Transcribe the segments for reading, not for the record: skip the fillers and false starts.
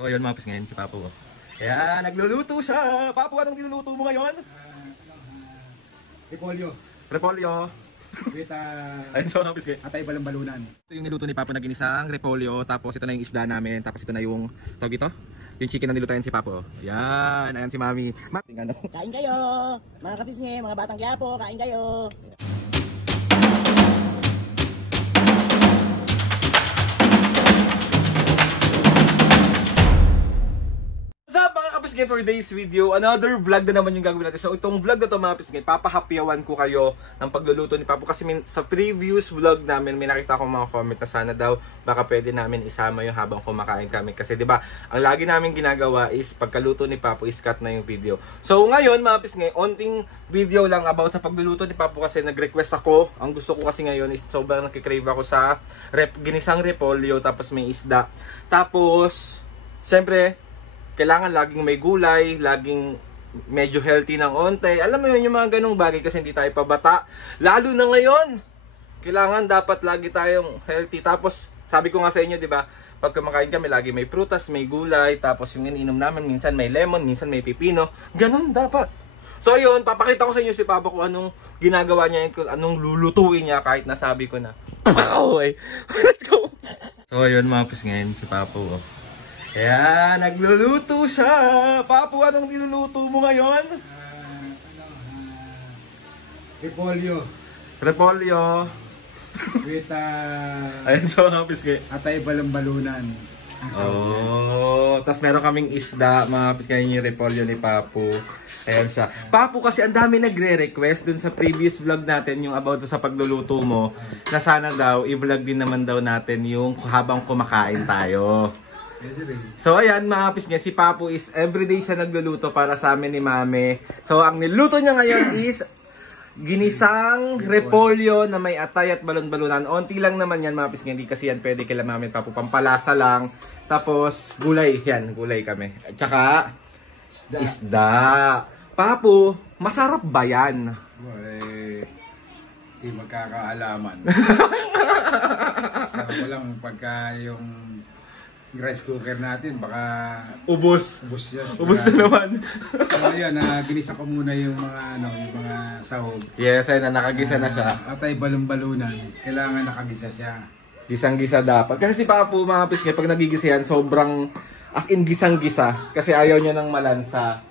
So ayun mga pis, ngayon si Papo. Kaya nagluluto siya. Papo, anong niluluto mo ngayon? Repolyo. Repolyo. With Ayun so mga pis, atay balambalunan. ito yung niluto ni Papo na ginisang repolyo. Tapos ito na yung isda namin. Tapos ito na yung tawag ito, yung chicken na nilutayan si Papo. Yan, ayan si Mami. Kain kayo, mga kapisngi, mga batang Quiapo, kain kayo. What's up mga kapisngay, for today's video, another vlog na naman yung gagawin natin. So itong vlog na to mga kapisngay, papahapyawan ko kayo ng pagluluto ni Papo. Kasi sa previous vlog namin, may nakita akong mga comment na sana daw baka pwede namin isama yung habang kumakain kami. Kasi diba, ang lagi namin ginagawa is pagkaluto ni Papo is cut na yung video. So ngayon mga kapisngay, onting video lang about sa pagluluto ni Papo kasi nag-request ako. Ang gusto ko kasi ngayon is sobrang nakikrave ako sa ginisang repolyo tapos may isda. Tapos, siyempre, kailangan laging may gulay, laging medyo healthy ng onte. Alam mo yun, yung mga ganong bagay kasi hindi tayo pabata. Lalo na ngayon, kailangan dapat lagi tayong healthy. Tapos, sabi ko nga sa inyo, di ba, pag kumakain kami, lagi may prutas, may gulay. Tapos yung ininom namin, minsan may lemon, minsan may pipino. Ganon dapat. So ayun, papakita ko sa inyo si Papa kung anong ginagawa niya, anong lulutuin niya kahit nasabi ko na. Okay, let's go! So ayun mga pis, ngayon si Papa. Kaya nagluluto siya. Papo, anong niluluto mo ngayon? Repolyo. Repolyo. With Ayun so mga piskay. atay balambalunan. Oh, tapos meron kaming isda, mga piskay, yung repolyo ni Papo. Ayan siya. Papo, kasi ang dami nagre-request dun sa previous vlog natin, yung about sa pagluluto mo, na sana daw, i-vlog din naman daw natin yung habang kumakain tayo. So ayan mga pisngi, si Papo is everyday siya nagluluto para sa amin ni Mami. So ang niluto niya ngayon is ginisang repolyo na may atay at balon-balunan. Onti lang naman yan mga pisngi, hindi kasi yan pwede kila Mami Papo, pampalasa lang. Tapos gulay, yan, gulay kami. At saka isda. Papo, masarap ba yan? Hindi magkakaalaman. Walang pagka yung rice cooker natin, baka Ubos. yan. Ubos na naman. So ayan, ginisa ko muna yung mga sahog. Yes, ayun na, nakagisa na siya. Atay balambalunan, kailangan nakagisa siya. Gisang-gisa dapat. Kasi si Papo mga pisngi, pag nagigisa yan, sobrang as in gisang-gisa. Kasi ayaw niya ng malansa.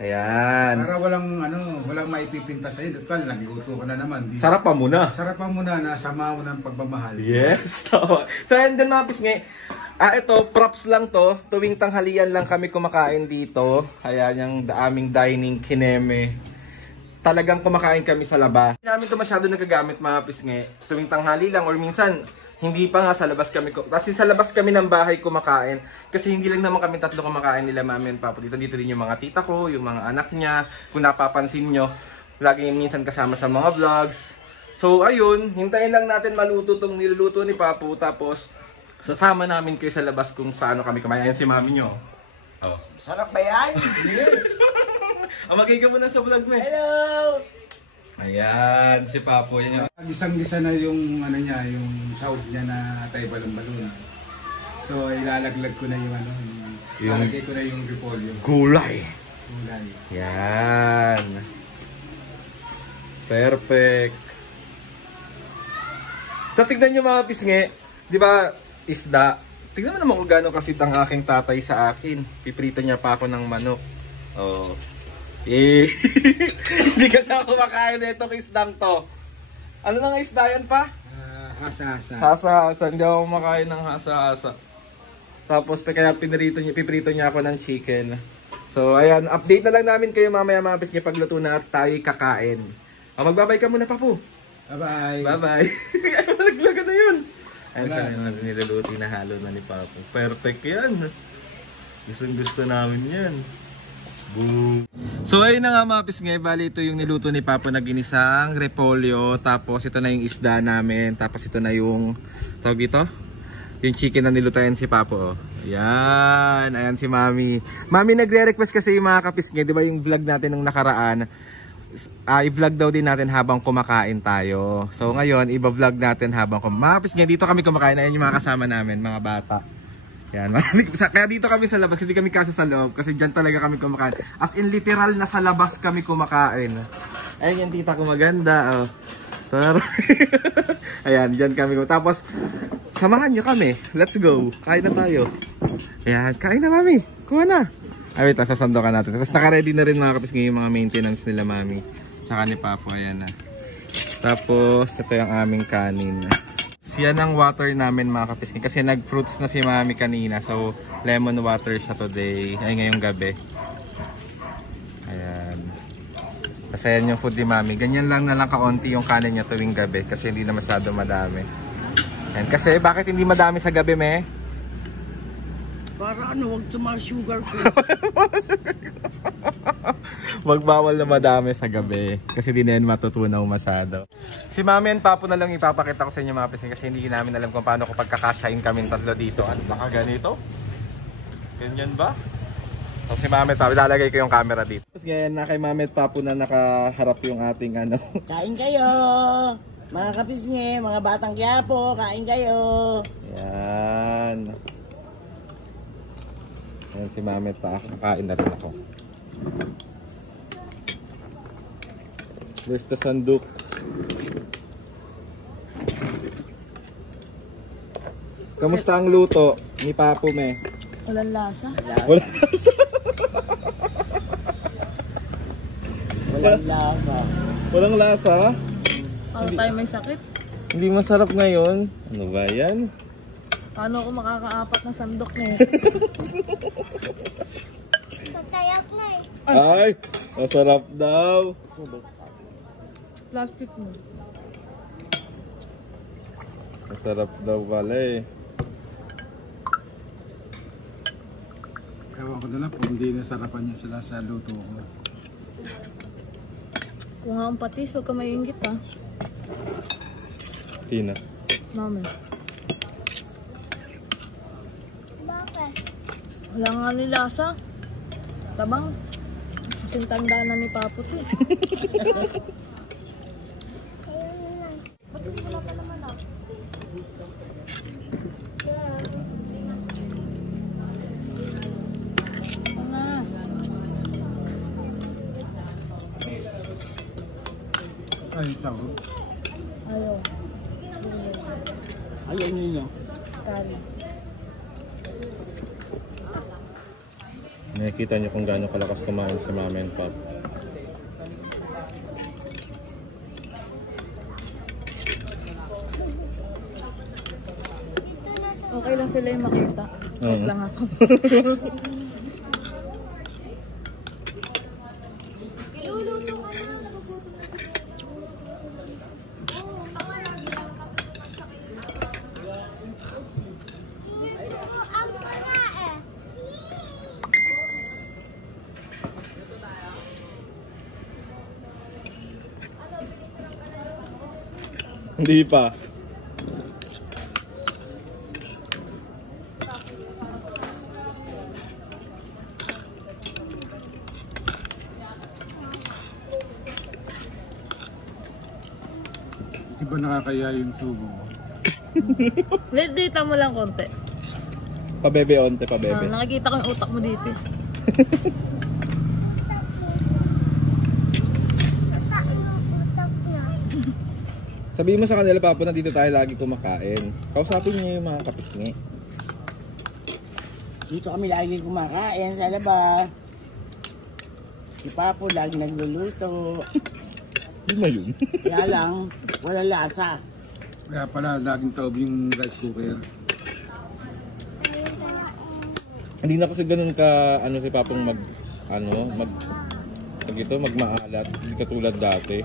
Ayan. Para walang maipipinta sa'yo. Dahil nagluto ko na naman. Sarap pa muna. Sarap pa muna, nasama mo ng pagmamahal. Yes. So ayan din mga pisngi. Ito, props lang to. Tuwing tanghalian lang kami kumakain dito. Ayan, yung aming dining kineme. Talagang kumakain kami sa labas. Hindi namin ito masyado nagagamit mga pisngi. Tuwing tanghali lang or minsan, hindi pa nga sa labas kami. Kasi sa labas kami ng bahay kumakain. Kasi hindi lang naman kami tatlo kumakain nila Mami and Papo. Dito din yung mga tita ko, yung mga anak niya. Kung napapansin nyo, lagi minsan kasama sa mga vlogs. So ayun, hintayin lang natin maluto itong niluluto ni Papo. Tapos, sasama namin kayo sa labas kung paano kami kumain. Ayan si Mami nyo. Oh. Sarap ba yan? Amagay ka muna sa vlog mo eh. Hello! Ayan, si Papo. Yan yung... Gisang-gisa na yung yung sahog niya na atay balambalunan. So ilalaglag ko na ilalagay ko na yung repolyo. Gulay. Gulay. Yan. Perfect. So, tignan nyo mga pisngi. Di ba, isda. Tignan mo naman kung gano'ng kasweet ang aking tatay sa akin. Piprito niya pa ako ng manok. Oh. Eh. Hindi kasi ako kumakain na itong isdang to. Ano nang isda yan pa? Hasa-hasa. Hasa-hasa. Hindi ako kumakain ng hasa-hasa. Tapos kaya piprito niya ako ng chicken. So ayan, update na lang namin kayo mamaya mga pisngi pagluto na at tayo kakain. Magbabay ka muna Papo. Bye-bye. Bye-bye. Malaglaga na yun. Ayun sa naman niluluto na halo na ni Papo. Perfect yan. Gusto namin yan. Boom. So ayun na nga mga pisngi, bali ito yung niluto ni Papo na ginisang repolyo. Tapos ito na yung isda namin. Tapos ito na yung tawag ito, yung chicken na nilutayan si Papo. Yan. Ayan si Mami. Mami nagre-request kasi yung mga kapisngi, di ba yung vlog natin nung nakaraan, i-vlog daw din natin habang kumakain tayo. So ngayon, i-vlog natin habang mga pisngi, dito kami kumakain. Ayan yung mga kasama namin, mga bata. Yan, kaya dito kami sa labas, hindi kami kasi sa loob kasi dyan talaga kami kumakain. As in literal na sa labas kami kumakain. Ayun yung tita ko maganda. Oh. Ayan, dyan kami. Tapos, samahan nyo kami. Let's go. Kain na tayo. Ayan, kain na mami. Kuha na. Ay, wait, sasandokan natin. Tapos naka-ready na rin mga kapisngay yung mga maintenance nila mami. Tsaka ni Papo, ayan na. Tapos, ito yung aming kanin. Yan ang water namin mga kapisngay. Kasi nag-fruits na si mami kanina. So, lemon water siya today. Ay, ngayong gabi. Ayan. Kasi yan yung food ni mami. Ganyan lang na lang kaunti yung kanin niya tuwing gabi. Kasi hindi na masyado madami. Ayan. Kasi bakit hindi madami sa gabi, me? Para ano, huwag sugar ko. Magbawal na madami sa gabi. Kasi di na yan matutunaw masyado. Si Mami and Papo na lang ipapakita ko sa inyo mga kapisngay. Kasi hindi namin alam kung paano ko pagkakasyahin kami tatlo dito. Ano baka ganito? Ganyan ba? So si Mami at Papo, ilalagay ko yung camera dito. Tapos ngayon na kay Mami at Papo na nakaharap yung ating ano. Kain kayo! Mga kapisngi, mga batang Quiapo, kain kayo! Yan. Yan si Mami at Papo. Kakain na rin ako. There's the sanduk. Kamusta ang luto ni Papo, me? Walang lasa. Walang lasa. Walang lasa. Walang lasa? Paano tayo may sakit? Hindi masarap ngayon. Ano ba yan? Paano ako makakaapat na sandok na yun? Ay, masarap daw. Plastic mo. Masarap daw pala eh. Ewan ko na lang kung hindi nasarapan niya sila sa luto ko. Kung ang patis, huwag ka maiingit ha. Sino? Mami. Bakit? Wala nga ni lasa. Tabang. Kasing tanda na ni Papo to eh. Ba't hindi wala pa naman ako? Ay, sabi. Ayaw. Ayaw ninyo. Kari. Nakikita niyo kung gaano kalakas kumain si Mami and Pap. Okay lang sila yung makita. Huwag lang ako. Hindi pa. Di ba nakakaya yung sugo? Dita mo lang konti. Pabebe onte, pabebe. Nakikita ko yung utak mo dito. Sabihin mo sa kanila, Papo, na dito tayo lagi kumakain. Kausapin niyo yung mga kapisngi. Dito kami lagi kumakain sa labas. Si Papo lagi nagluluto. Hindi na yun. Kaya lang, walang lasa. Kaya pala, laging taob yung rice cooker. Hindi na kasi ganun ka, ano si Papong magmaalat. Hindi katulad dati.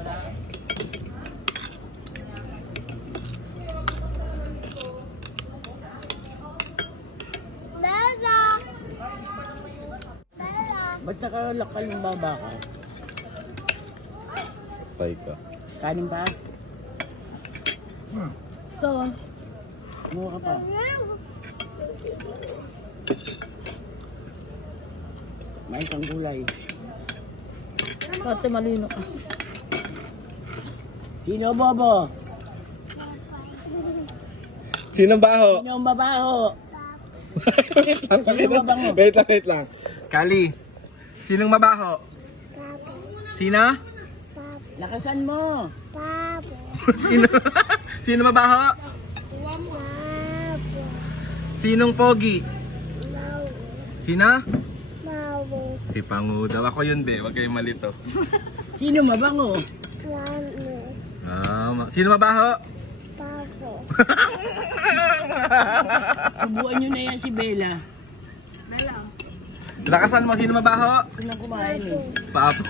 Ba't nakalakal yung baba ka? Patay ka. Kanin pa? Ikaw ah. Mukha ka pa. May isang gulay. Pati malino ka. Sino bobo? Sinong baho? Sino ang babaho? Sino mabango? Wait lang. Kali, sinong mabaho? Sina? Lakasan mo. Sino mabaho? Sinong pogi? Sina? Si Pangu daw. Ako yun, be. Huwag kayong malito. Sino mabango? Sino mabaho? Subuan nyo na yan si Bella. Lakasan mo, sino mabaho? Sino kumain eh? Papo.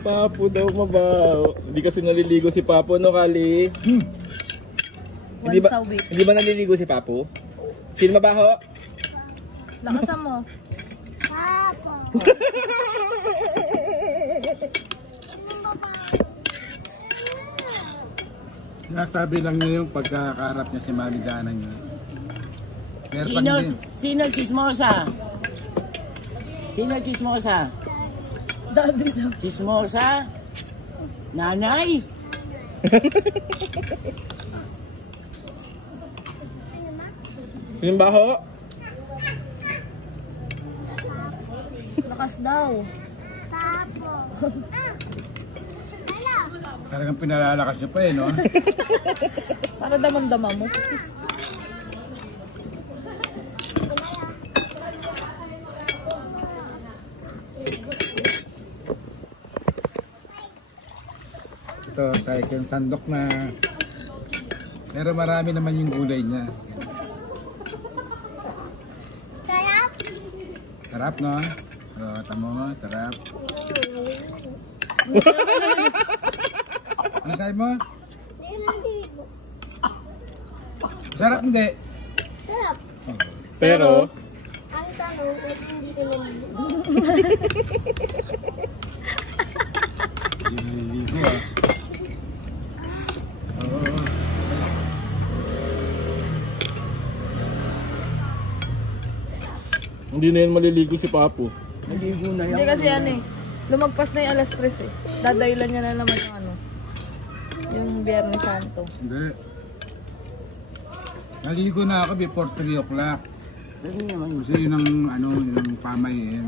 Papo daw mabaho. Hindi kasi naliligo si Papo, no, Kali? Hindi ba naliligo si Papo? Sino mabaho? Lakasan mo. Nasabi lang niya yung pagkakaharap niya si Maligana niya. Pero pag Sino chismosa? Sino chismosa? Daddy lang. Chismosa? Nanay? Sino mabaho? Lakas daw. Talagang pinalalakas niya pa eh, no? Para damam-dama mo. Ito, second sandok na. Pero marami naman yung gulay niya. Sarap, no? Tamo, sarap. Ano sabi mo? Sarap hindi. Pero, Ang tanong, pwede hindi ka naliligo. Hindi naliligo ah. Oo. hindi na yan maliligo si Papo. Naligo na yan. Hindi kasi yan eh. Lumagpas na yung alas 3 eh. Dadailan niya na naman yung ano. Yung Biyernes Santo. Hindi. Naligo na ako before 3 o'clock. Pwede naman. Kasi yun ang ano, yun ang pamayin.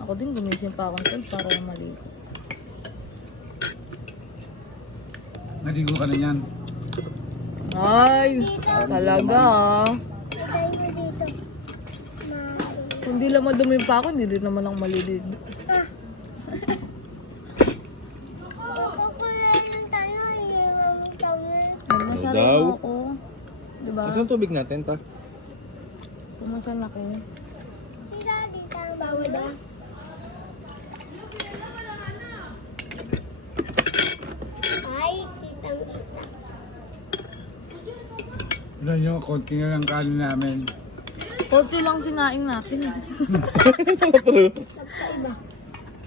Ako din gumising pa akong tol para na maligo. Naligo ka na yan. Ay! Talaga ah. Tayo mo dito. Kung di lang madumi pa ako, hindi rin naman ako maliligo. Ako na yung tanong, yung tanong. Pumasal daw? ako. Diba? Saan tubig natin, ta? Pumasal ako. Si Daddy, tanong bawal ba? Ay, kitang-kita. Wala nyo, konti nga ang kanin namin. Konti lang sinaing natin.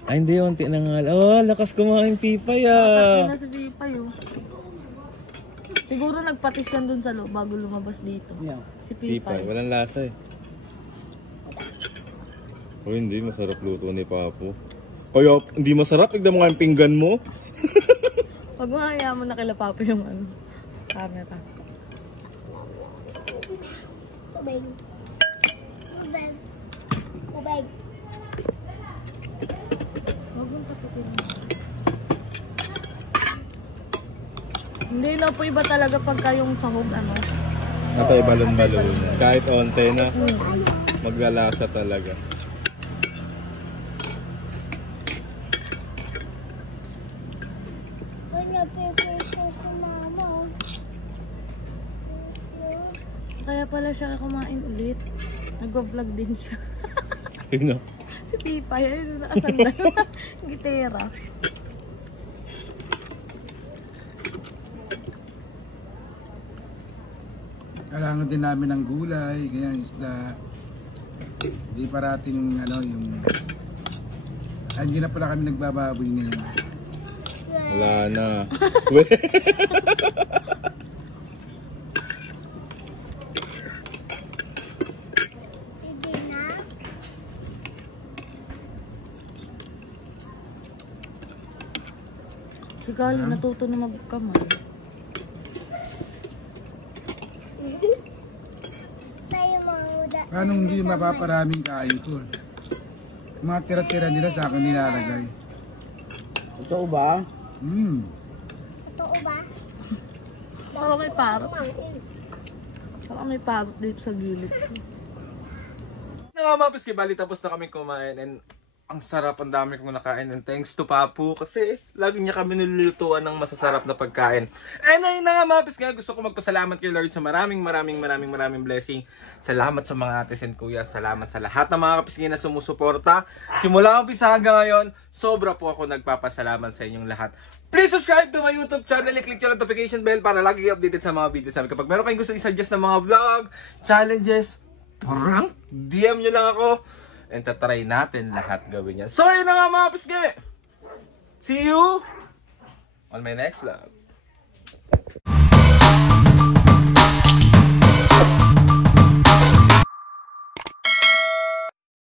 Ay, hindi. Unti na nga. Oh, lakas kumain pipay Tapos na si Pipay oh. Siguro nagpatis yan dun sa loob bago lumabas dito. Yeah. Si Pipay. Walang lasa eh. Oh, hindi. Masarap luto ni Papo. Kaya, hindi masarap. Tignan mo nga yung pinggan mo. Pag mahaya mo na kila Papa yung ano, camera. Tubig. Tubig. Tubig. Huwag mong tapitin. Hindi na po iba talaga pagka yung sahog ano. Atay balon-balon. Kahit onte na, Hmm. maglalasa talaga. Kanya, paper ko mama. Kaya pala siya kumain ulit. Nag-vlog din siya. Tingnan. Si Pipay, ayun nakasandal. Gitera. Kailangan din namin ng gulay, ganyan, isda. Hindi parating ano yung... Ay, hindi na pala kami nagbababoy ngayon. Wala na. Hindi na. Si Gali natuto na magkamay. Paano hindi mapaparaming kain ko? Mga tira-tira nila sa akin nilalagay. Totoo ba? Totoo ba? Parang may parot. Parang may parot dito sa gilid. Nga mga piski, bali tapos na kami kumain and ang sarap, ang dami kong nakain and thanks to Papu kasi lagi niya kami nilulutuan ng masasarap na pagkain. And ayun na nga mga piski, gusto ko magpasalamat kay Lord sa maraming blessing. Salamat sa mga ates and kuya, salamat sa lahat ng mga kapiski na sumusuporta. Simula umpisa hanggang ngayon, sobra po ako nagpapasalamat sa inyong lahat. Please subscribe to my YouTube channel, click yung notification bell para lagi updated sa mga videos namin. Kapag meron kayong gusto i-suggest ng mga vlog, challenges, prank, DM nyo lang ako. And tatry natin lahat gawin yan. So yun na nga mga piske! See you on my next vlog.